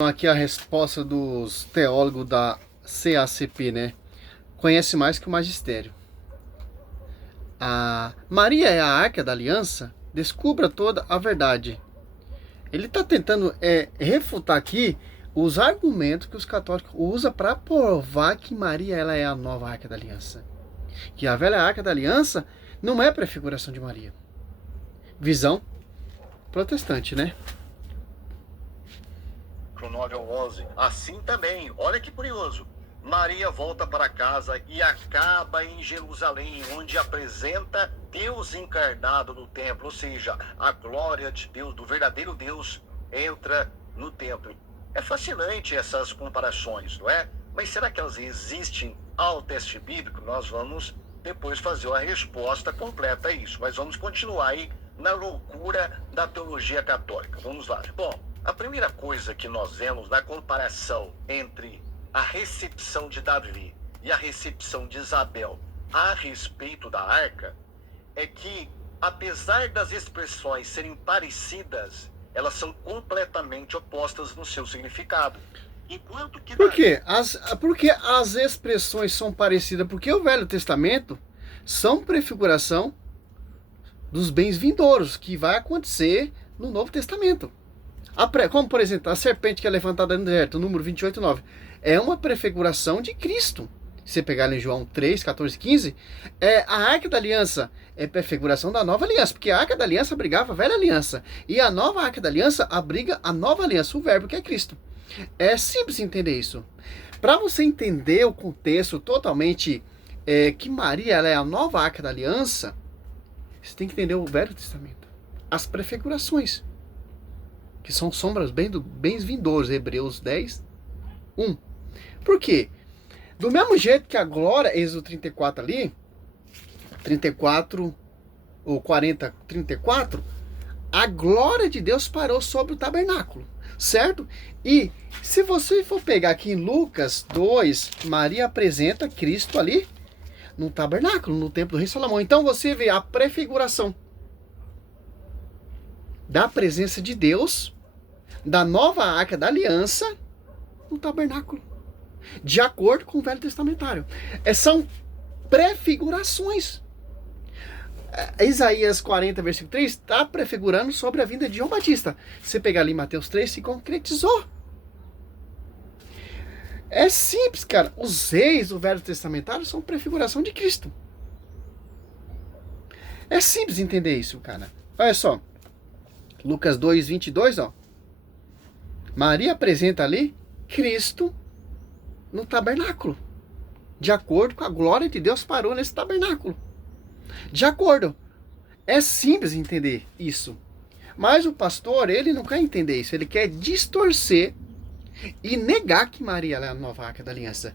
Aqui a resposta dos teólogos da CACP, né? Conhece mais que o magistério. A Maria é a arca da aliança? Descubra toda a verdade. Ele está tentando refutar aqui os argumentos que os católicos usam para provar que Maria ela é a nova arca da aliança. Que a velha arca da aliança não é prefiguração de Maria. Visão protestante, né? Pro 9 ao 11. Assim também, olha que curioso. Maria volta para casa e acaba em Jerusalém, onde apresenta Deus encarnado no templo, ou seja, a glória de Deus, do verdadeiro Deus, entra no templo. É fascinante essas comparações, não é? Mas será que elas existem ao texto bíblico? Nós vamos depois fazer uma resposta completa a isso, mas vamos continuar aí na loucura da teologia católica. Vamos lá. Bom, a primeira coisa que nós vemos na comparação entre a recepção de Davi e a recepção de Isabel a respeito da arca é que, apesar das expressões serem parecidas, elas são completamente opostas no seu significado. Enquanto que Por quê? Porque as expressões são parecidas? Porque o Velho Testamento são prefiguração dos bens vindouros que vai acontecer no Novo Testamento. Como, por exemplo, a serpente que é levantada no deserto, número 28:9, é uma prefiguração de Cristo. Se você pegar em João 3, 14, 15, a Arca da Aliança é prefiguração da nova aliança, porque a Arca da Aliança abrigava a velha aliança, e a nova Arca da Aliança abriga a nova aliança, o verbo que é Cristo. É simples entender isso. Para você entender o contexto totalmente que Maria ela é a nova Arca da Aliança, você tem que entender o Velho Testamento. As prefigurações, que são sombras bens vindouros, Hebreus 10, 1. Por quê? Do mesmo jeito que a glória, Êxodo 34 ali, 34 ou 40, 34, a glória de Deus parou sobre o tabernáculo, certo? E se você for pegar aqui em Lucas 2, Maria apresenta Cristo ali no tabernáculo, no templo do rei Salomão. Então você vê a prefiguração da presença de Deus, da nova arca da aliança, no tabernáculo, de acordo com o Velho Testamentário. São prefigurações. Isaías 40, versículo 3, está prefigurando sobre a vinda de João Batista. Se você pegar ali Mateus 3, se concretizou. É simples, cara. Os reis do Velho Testamentário são prefiguração de Cristo. É simples entender isso, cara. Olha só. Lucas 2, 22, ó. Maria apresenta ali Cristo no tabernáculo. De acordo com a glória de Deus parou nesse tabernáculo. De acordo. É simples entender isso. Mas o pastor, ele não quer entender isso. Ele quer distorcer e negar que Maria é a nova arca da aliança.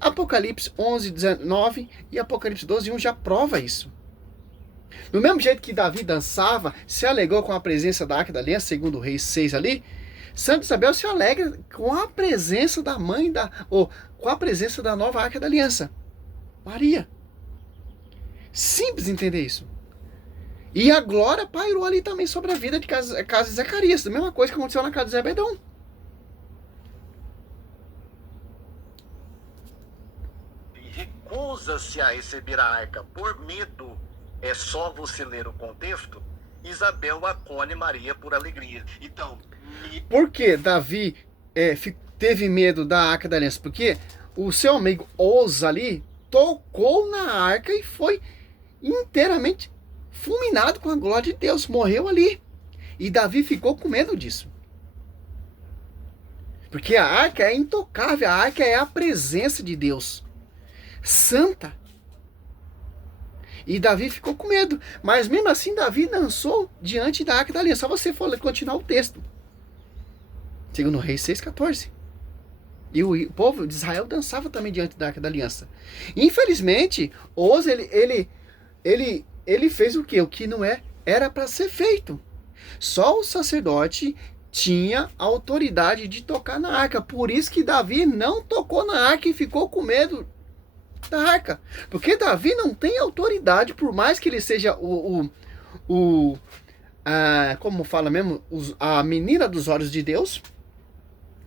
Apocalipse 11, 19 e Apocalipse 12, 1 já prova isso. Do mesmo jeito que Davi dançava, se alegrou com a presença da arca da aliança, segundo o Reis 6 ali, Santa Isabel se alegra com a presença da mãe com a presença da nova arca da aliança, Maria. Simples entender isso. E a glória pairou ali também sobre a vida de casa de Zacarias. A mesma coisa que aconteceu na casa de Zebedão. Recusa-se a receber a arca por medo. É só você ler o contexto. Isabel acolhe Maria por alegria. Então, por que Davi teve medo da arca da aliança? Porque o seu amigo Oza ali tocou na arca e foi inteiramente fulminado com a glória de Deus. Morreu ali. E Davi ficou com medo disso. Porque a arca é intocável. A arca é a presença de Deus. Santa. E Davi ficou com medo. Mas mesmo assim, Davi dançou diante da arca da aliança. Só você for continuar o texto. Segundo Reis 6,14. E o povo de Israel dançava também diante da arca da aliança. Infelizmente, Oz, ele fez o quê? O que não era para ser feito. Só o sacerdote tinha a autoridade de tocar na arca. Por isso que Davi não tocou na arca e ficou com medo da arca. Porque Davi não tem autoridade, por mais que ele seja como fala mesmo, a menina dos olhos de Deus.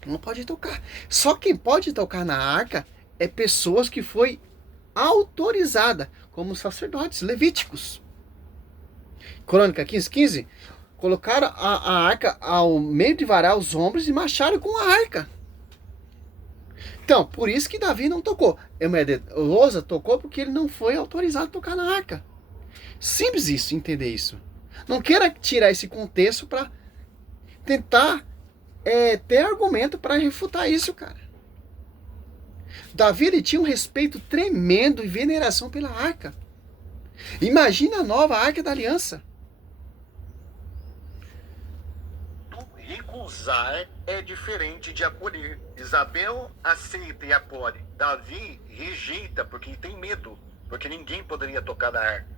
Não pode tocar. Só quem pode tocar na arca é pessoas que foi autorizada, como os sacerdotes levíticos. Crônica 15:15. Colocaram a arca ao meio de varar os ombros e marcharam com a arca. Então, por isso que Davi não tocou. Osa tocou porque ele não foi autorizado a tocar na arca. Simples isso, entender isso. Não queira tirar esse contexto para tentar ter argumento para refutar isso, cara. Davi ele tinha um respeito tremendo e veneração pela arca. Imagina a nova arca da aliança. Recusar é diferente de acolher. Isabel aceita e acolhe. Davi rejeita porque tem medo, porque ninguém poderia tocar na arca.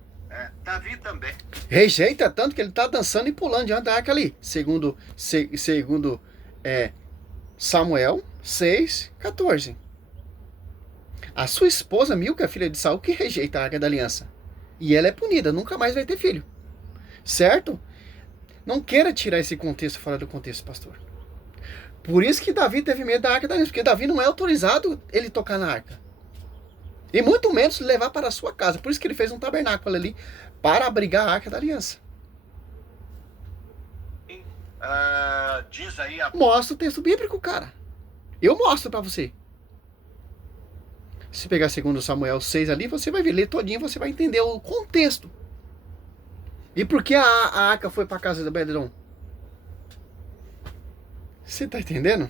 Davi também. Rejeita tanto que ele está dançando e pulando diante da arca ali. Segundo Samuel 6:14. A sua esposa Milca, filha de Saul, que rejeita a arca da aliança. E ela é punida, nunca mais vai ter filho. Certo? Não queira tirar esse contexto fora do contexto, pastor. Por isso que Davi teve medo da arca da aliança, porque Davi não é autorizado ele tocar na arca. E muito menos levar para a sua casa. Por isso que ele fez um tabernáculo ali para abrigar a arca da aliança. Diz aí Mostra o texto bíblico, cara. Eu mostro para você. Se pegar 2 Samuel 6 ali, você vai ver, ler todinho, você vai entender o contexto. E por que a arca foi para a casa de Obed-edom? Você tá entendendo?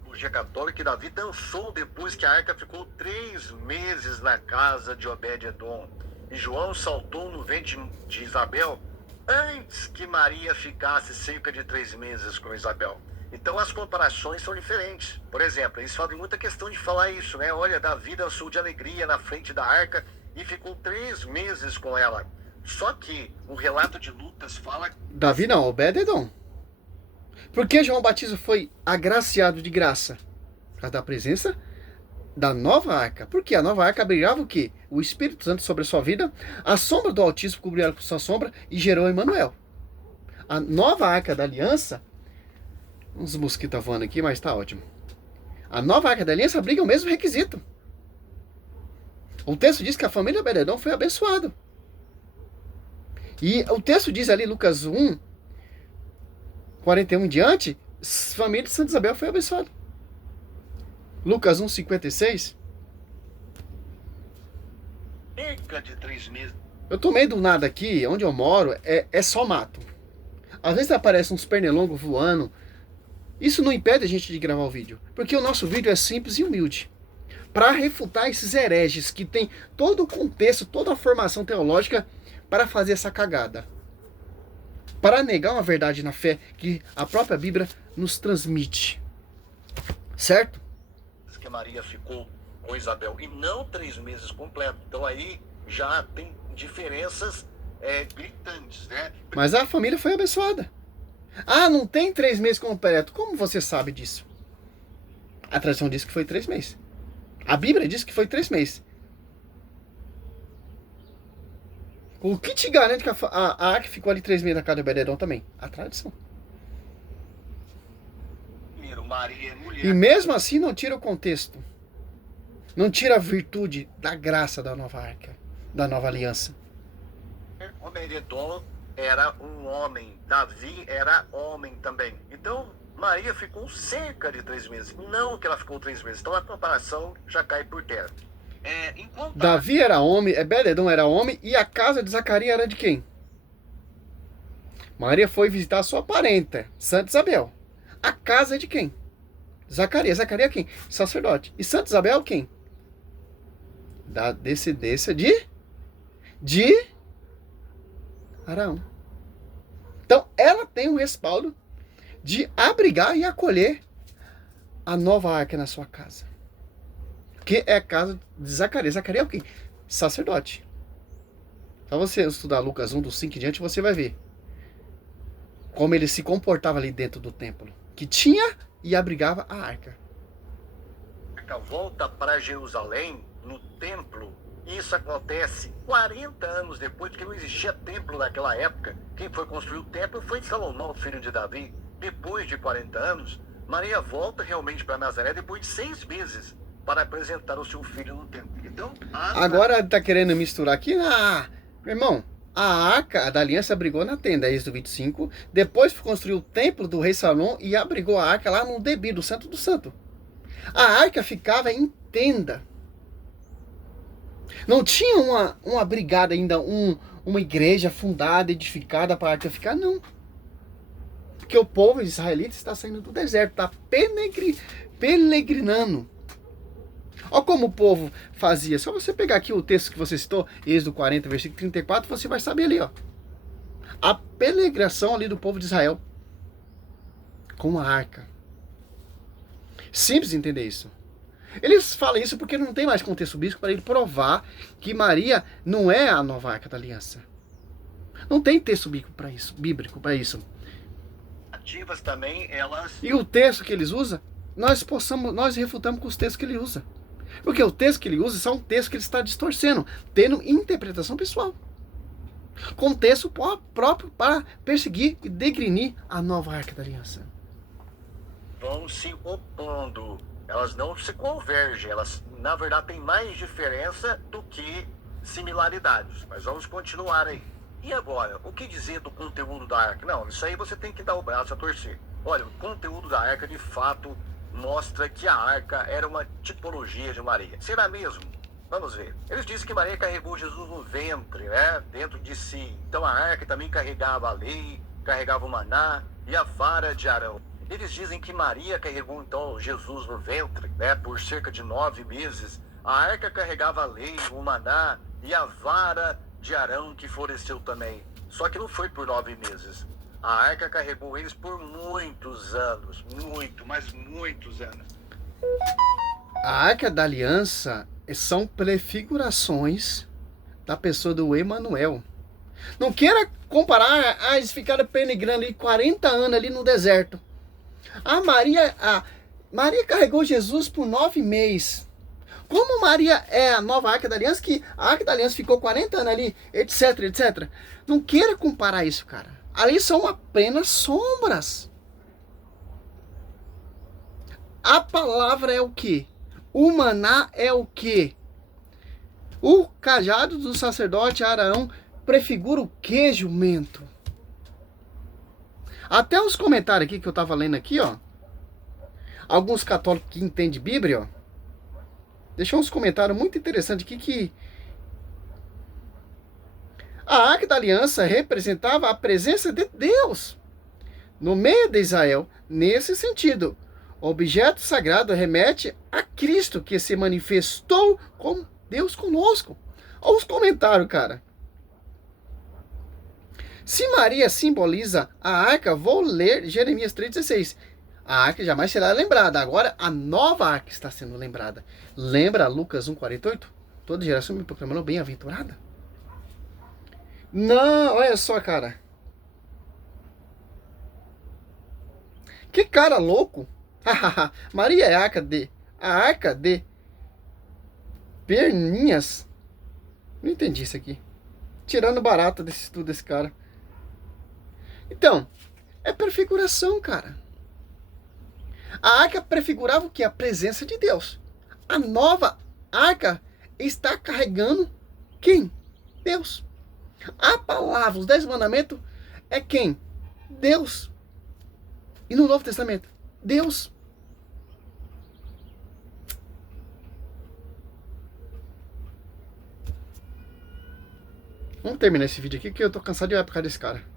Liturgia católica que Davi dançou depois que a arca ficou 3 meses na casa de Obed-edom. E João saltou no ventre de Isabel antes que Maria ficasse cerca de 3 meses com Isabel. Então as comparações são diferentes. Por exemplo, eles fazem muita questão de falar isso, né? Olha, Davi dançou de alegria na frente da arca e ficou 3 meses com ela. Só que o relato de Lucas fala... Davi não, Obed-edom. Por que João Batista foi agraciado de graça? Por causa da presença da nova arca. Porque a nova arca abrigava o quê? O Espírito Santo sobre a sua vida, a sombra do Altíssimo cobriu ela com sua sombra e gerou Emmanuel. A nova arca da aliança... Uns mosquitos voando aqui, mas tá ótimo. A nova arca da aliança abriga o mesmo requisito. O texto diz que a família Obed-edom foi abençoada. E o texto diz ali, Lucas 1:41 em diante, a família de Santa Isabel foi abençoada. Lucas 1:56. Cerca de 3 meses. Eu tô meio do nada aqui, onde eu moro, é só mato. Às vezes aparecem uns pernilongos voando. Isso não impede a gente de gravar o vídeo, porque o nosso vídeo é simples e humilde. Para refutar esses hereges que tem todo o contexto, toda a formação teológica para fazer essa cagada. Para negar uma verdade na fé que a própria Bíblia nos transmite. Certo? Que Maria ficou com Isabel e não 3 meses completos. Então aí já tem diferenças gritantes, né? Mas a família foi abençoada. Ah, não tem 3 meses completo. Como você sabe disso? A tradição diz que foi 3 meses. A Bíblia diz que foi 3 meses. O que te garante que a arca ficou ali 3 meses na casa de Obed-edom também? A tradição. Maria, mulher. E mesmo assim não tira o contexto. Não tira a virtude da graça da nova arca, da nova aliança. Obed-edom era um homem, Davi era homem também. Então, Maria ficou cerca de 3 meses. Não que ela ficou 3 meses. Então a comparação já cai por terra. Davi era homem, Obed-edom era homem, e a casa de Zacarias era de quem? Maria foi visitar a sua parenta, Santa Isabel. A casa é de quem? Zacarias. Zacarias é quem? Sacerdote. E Santa Isabel quem? Da descendência de Arão. Então, ela tem o respaldo de abrigar e acolher a nova arca na sua casa. Que é a casa de Zacarias. Zacarias é o quê? Sacerdote. Só você estudar Lucas 1, do 5 em diante, você vai ver como ele se comportava ali dentro do templo. Que tinha e abrigava a arca. A volta para Jerusalém, no templo, isso acontece 40 anos depois, porque não existia templo naquela época. Quem foi construir o templo foi Salomão, filho de Davi. Depois de 40 anos, Maria volta realmente para Nazaré depois de 6 meses para apresentar o seu filho no templo. Então, agora tá querendo misturar aqui? Ah, meu irmão, a arca da aliança abrigou na tenda, Êxodo 25. Depois construiu o templo do rei Salomão e abrigou a arca lá no Debi, do Santo do Santo. A arca ficava em tenda. Não tinha uma brigada ainda, uma igreja fundada, edificada para a arca ficar, não. Porque o povo israelita está saindo do deserto, está peregrinando. Olha como o povo fazia. Só você pegar aqui o texto que você citou, Êxodo 40, versículo 34, você vai saber ali, ó. A peregrinação ali do povo de Israel com a arca. Simples entender isso. Eles falam isso porque não tem mais contexto bíblico para ele provar que Maria não é a nova arca da aliança. Não tem texto bíblico para isso. Ativas também, elas... E o texto que eles usam, nós refutamos com os textos que ele usa. Porque o texto que ele usa são textos que ele está distorcendo, tendo interpretação pessoal. Contexto próprio para perseguir e degrinir a nova arca da aliança. Vão se opondo. Elas não se convergem. Elas, na verdade, têm mais diferença do que similaridades. Mas vamos continuar aí. E agora, o que dizer do conteúdo da arca? Não, isso aí você tem que dar o braço a torcer. Olha, o conteúdo da arca, de fato, mostra que a arca era uma tipologia de Maria. Será mesmo? Vamos ver. Eles dizem que Maria carregou Jesus no ventre, né? Dentro de si. Então a arca também carregava a lei, carregava o maná e a vara de Arão. Eles dizem que Maria carregou então Jesus no ventre, né? Por cerca de 9 meses. A arca carregava a lei, o maná e a vara de Arão que floresceu também. Só que não foi por 9 meses. A arca carregou eles por muitos anos. Mas muitos anos. A arca da aliança são prefigurações da pessoa do Emanuel. Não queira comparar, eles ficaram peregrinando ali 40 anos ali no deserto. Maria carregou Jesus por 9 meses. Como Maria é a nova arca da aliança, que a arca da aliança ficou 40 anos ali, etc, etc. Não queira comparar isso, cara. Ali são apenas sombras. A palavra é o quê? O maná é o quê? O cajado do sacerdote Arão prefigura o quê, jumento? Até os comentários aqui que eu tava lendo aqui, ó. Alguns católicos que entendem Bíblia, ó. Deixou uns comentários muito interessantes aqui que a arca da aliança representava a presença de Deus no meio de Israel. Nesse sentido, o objeto sagrado remete a Cristo, que se manifestou como Deus conosco. Olha os comentários, cara. Se Maria simboliza a arca, vou ler Jeremias 3,16. A arca jamais será lembrada. Agora a nova arca está sendo lembrada. Lembra Lucas 1,48? Toda geração me proclamou bem-aventurada. Não, olha só, cara. Que cara louco. Maria é a arca de perninhas. Não entendi isso aqui. Tirando barato desse estudo desse cara. Então, é prefiguração, cara. A arca prefigurava o que? A presença de Deus. A nova arca está carregando quem? Deus. A palavra, os 10 mandamentos, é quem? Deus. E no Novo Testamento? Deus. Vamos terminar esse vídeo aqui, que eu tô cansado de olhar pra cara desse cara.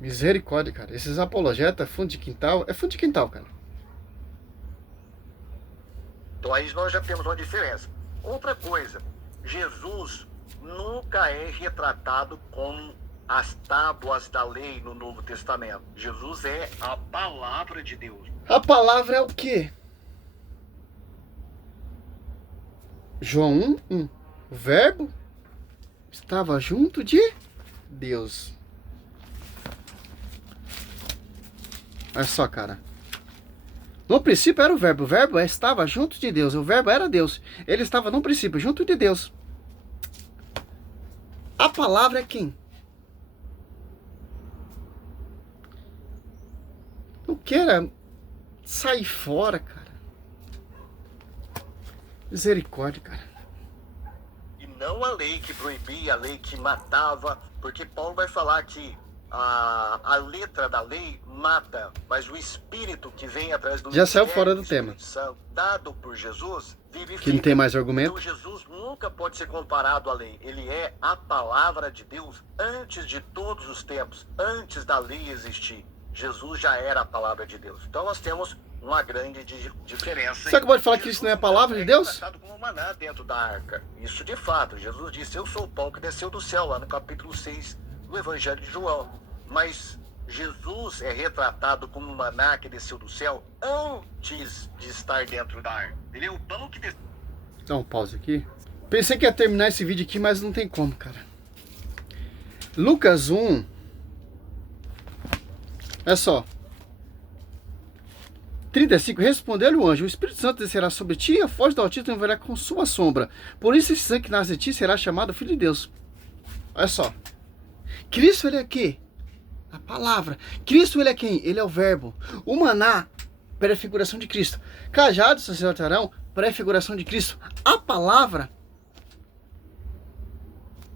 Misericórdia, cara. Esses apologetas, fundo de quintal. É fundo de quintal, cara. Então aí nós já temos uma diferença. Outra coisa, Jesus nunca é retratado como as tábuas da lei no Novo Testamento. Jesus é a palavra de Deus. A palavra é o quê? João 1:1. O verbo estava junto de Deus. Olha só, cara. No princípio era o verbo estava junto de Deus. O verbo era Deus. Ele estava no princípio junto de Deus. A palavra é quem? que era sair fora, cara. Misericórdia, cara. E não a lei que proibia, a lei que matava, porque Paulo vai falar que a letra da lei mata, mas o espírito que vem atrás do Já saiu fora do tema. Santo, dado por Jesus, vivifica. Que não tem mais argumento. Então Jesus nunca pode ser comparado à lei. Ele é a palavra de Deus antes de todos os tempos, antes da lei existir. Jesus já era a palavra de Deus. Então nós temos uma grande diferença. Você acabou de falar que isso não é a palavra de Deus? Tratado como maná dentro da arca. Isso de fato. Jesus disse: eu sou o pão que desceu do céu, lá no capítulo 6 do Evangelho de João. Mas Jesus é retratado como um maná que desceu do céu antes de estar dentro da arca. Ele é o pão que desceu. Dá um pause aqui. Pensei que ia terminar esse vídeo aqui, mas não tem como, cara. Lucas 1. Olha só. 35. Respondeu-lhe o anjo: o Espírito Santo descerá sobre ti e a força do Altíssimo virá com sua sombra. Por isso esse sangue que nasce de ti será chamado Filho de Deus. Olha só. Cristo, ele é quê? A palavra. Cristo, ele é quem? Ele é o verbo. O maná, prefiguração de Cristo. Cajado, sacerdote Arão, prefiguração de Cristo. A palavra,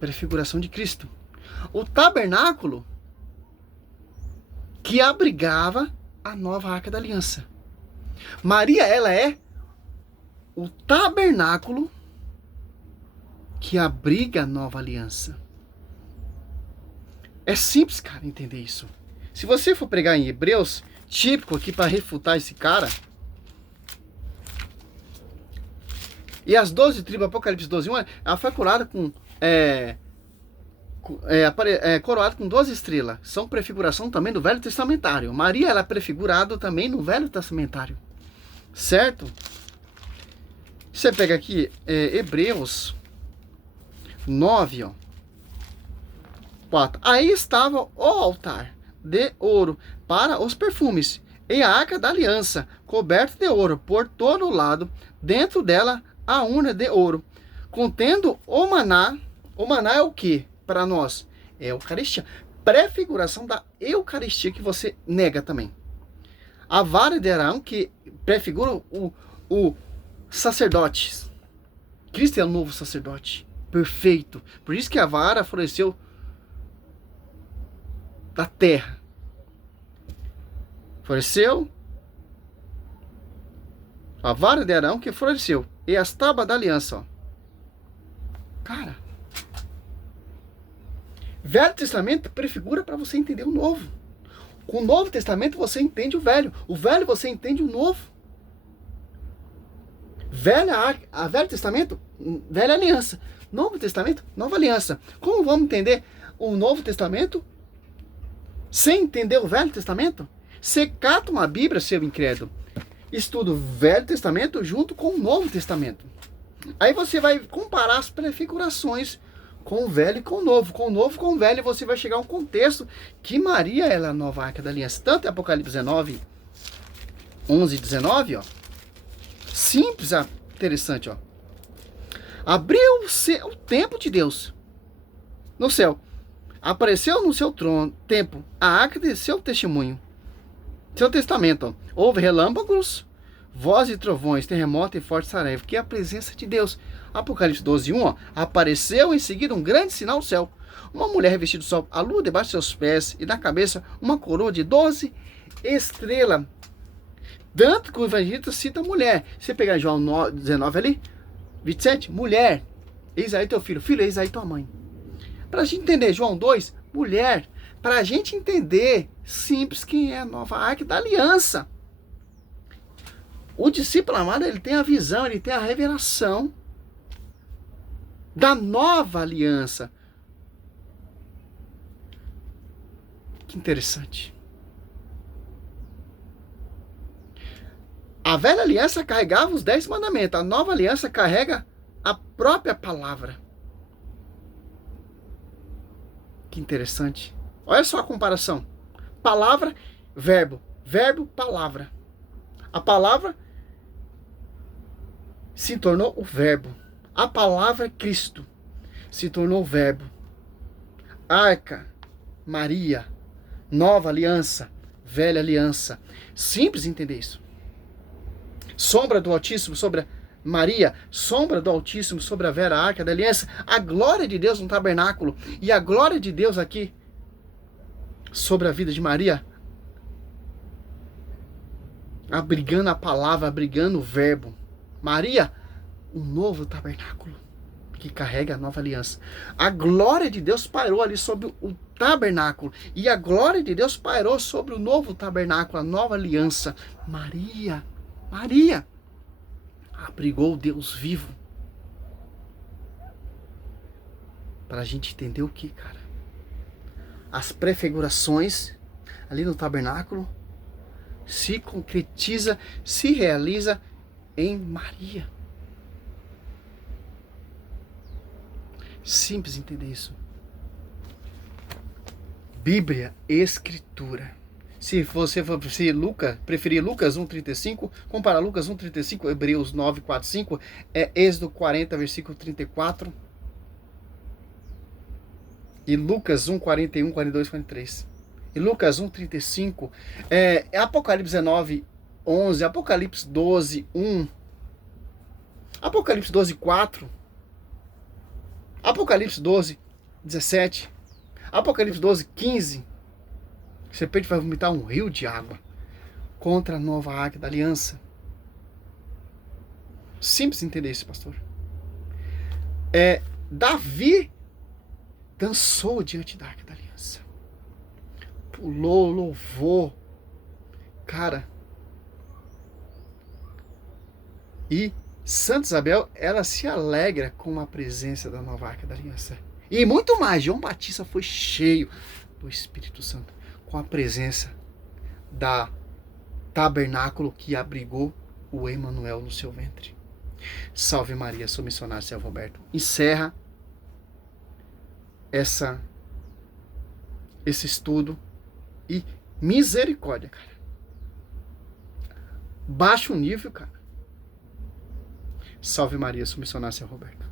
prefiguração de Cristo. O tabernáculo, que abrigava a nova arca da aliança. Maria, ela é o tabernáculo que abriga a nova aliança. É simples, cara, entender isso. Se você for pregar em Hebreus, típico aqui para refutar esse cara. E as 12 tribos, Apocalipse 12:1, ela foi coroada coroada com 12 estrelas. São prefiguração também do Velho Testamentário. Maria, ela é prefigurada também no Velho Testamentário. Certo? Você pega aqui, Hebreus 9, ó. 4. Aí estava o altar de ouro para os perfumes e a arca da aliança, coberta de ouro por todo lado, dentro dela a urna de ouro, contendo o maná. O maná é o que para nós? É a Eucaristia. Prefiguração da Eucaristia que você nega também. A vara de Arão, que prefigura o sacerdote. Cristo é o novo sacerdote. Perfeito. Por isso que a vara floresceu da terra. Floresceu a vara de Arão que floresceu. E as tábuas da aliança, ó. Cara, Velho Testamento prefigura para você entender o Novo. Com o Novo Testamento você entende o Velho. O Velho você entende o Novo. Velho Testamento, Velha Aliança. Novo Testamento, Nova Aliança. Como vamos entender o Novo Testamento sem entender o Velho Testamento? Você cata uma Bíblia, seu incrédulo, estuda o Velho Testamento junto com o Novo Testamento. Aí você vai comparar as prefigurações com o Velho e com o Novo. Com o Novo com o Velho, você vai chegar a um contexto que Maria é a nova arca da aliança. Tanto em Apocalipse 19, 11 e 19, ó. Simples, interessante, ó. Abriu-se o templo de Deus no céu. Apareceu no seu trono, tempo, a arca de seu testemunho, seu testamento. Ó. Houve relâmpagos, voz e trovões, terremoto e forte saraiva, que é a presença de Deus. Apocalipse 12:1, ó. Apareceu em seguida um grande sinal no céu. Uma mulher revestida de sol, a lua debaixo de seus pés, e na cabeça uma coroa de 12 estrelas. Tanto que o evangelista cita mulher. Você pegar João 19 ali, 27, mulher, eis aí teu filho, filho, eis aí tua mãe. Para a gente entender João 2, mulher, para a gente entender simples quem é a nova arca da aliança. O discípulo amado, ele tem a visão, ele tem a revelação da nova aliança. Que interessante. A velha aliança carregava os 10 mandamentos. A nova aliança carrega a própria palavra. Que interessante. Olha só a comparação. Palavra, verbo. Verbo, palavra. A palavra se tornou o verbo. A palavra Cristo se tornou o verbo. Arca, Maria, nova aliança, velha aliança. Simples entender isso. Sombra do Altíssimo sobre Maria, sombra do Altíssimo sobre a Vera Arca da Aliança, a glória de Deus no tabernáculo, e a glória de Deus aqui sobre a vida de Maria, abrigando a palavra, abrigando o verbo. Maria, um novo tabernáculo que carrega a nova aliança. A glória de Deus pairou ali sobre o tabernáculo, e a glória de Deus pairou sobre o novo tabernáculo, a nova aliança. Maria abrigou o Deus vivo. Para a gente entender o que, cara? As prefigurações ali no tabernáculo se concretiza, se realiza em Maria. Simples entender isso. Bíblia, Escritura. Se você preferir Lucas 1,35, compara Lucas 1,35, Hebreus 9,4,5, Êxodo 40, versículo 34. E Lucas 1,41, 42, 43. E Lucas 1,35, Apocalipse 19, 11, Apocalipse 12, 1, Apocalipse 12, 4, Apocalipse 12, 17, Apocalipse 12, 15. O serpente vai vomitar um rio de água contra a nova arca da aliança. Simples entender isso, pastor. Davi dançou diante da arca da aliança. Pulou, louvou. Cara. E Santa Isabel, ela se alegra com a presença da nova arca da aliança. E muito mais, João Batista foi cheio do Espírito Santo, com a presença da tabernáculo que abrigou o Emanuel no seu ventre. Salve Maria, sou missionário Céu Roberto. Encerra esse estudo e misericórdia, cara. Baixa o nível, cara. Salve Maria, sou missionário Céu Roberto.